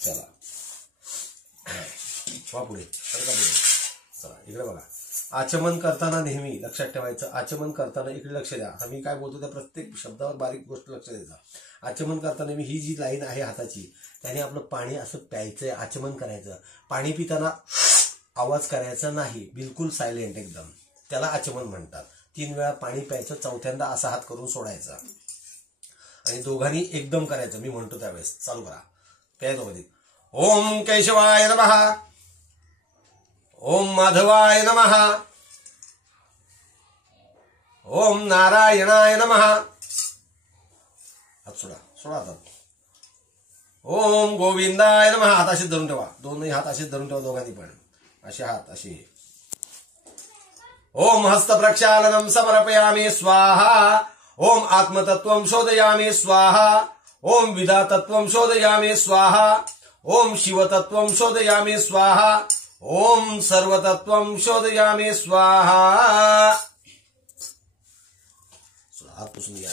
चला पुढे चला इकडे बघा. आचमन करताना नेहमी लक्षात ठेवायचं, आचमन करताना इकडे लक्ष द्या. आता मी काय बोलतो त्या प्रत्येक शब्दावर बारीक गोष्ट लक्ष द्यायचा. आचमन करताना मी ही जी लाईन आहे हाताची त्याने आपलं पाणी असं प्यायचंय, आचमन करायचं. पाणी पिताना आवाज करायचा नाही, बिलकुल सायलेंट एकदम, त्याला आचमन म्हणतात. 3 वेळा पाणी प्यायचं, चौथ्यांदा असा हात करून सोडायचा आणि दोघांनी एकदम करायचं. मी म्हणतो त्यावेळेस चालू करा. प्यायचो मध्ये ओम केशवाय नमः, ओम माधवाय नमः, ओम नारायणाय नमः. हात सोडा, सोडा हातात. ओम गोविंदाय नमः. हात असेच धरून ठेवा, दोन्ही हात असेच धरून ठेवा दोघांनी पण, असे हात असे. ओम हस्त प्रक्षालनम समर्पयामि स्वाहा. ओम आत्मतत्वं शोधयामि स्वाहा. ओम विधातत्वं शोधयामि स्वाहा. ओम शिवतत्वं शोधयामि स्वाहा. ओम सर्वतत्वं शोधयामि स्वाहा. हात पुसून घ्या.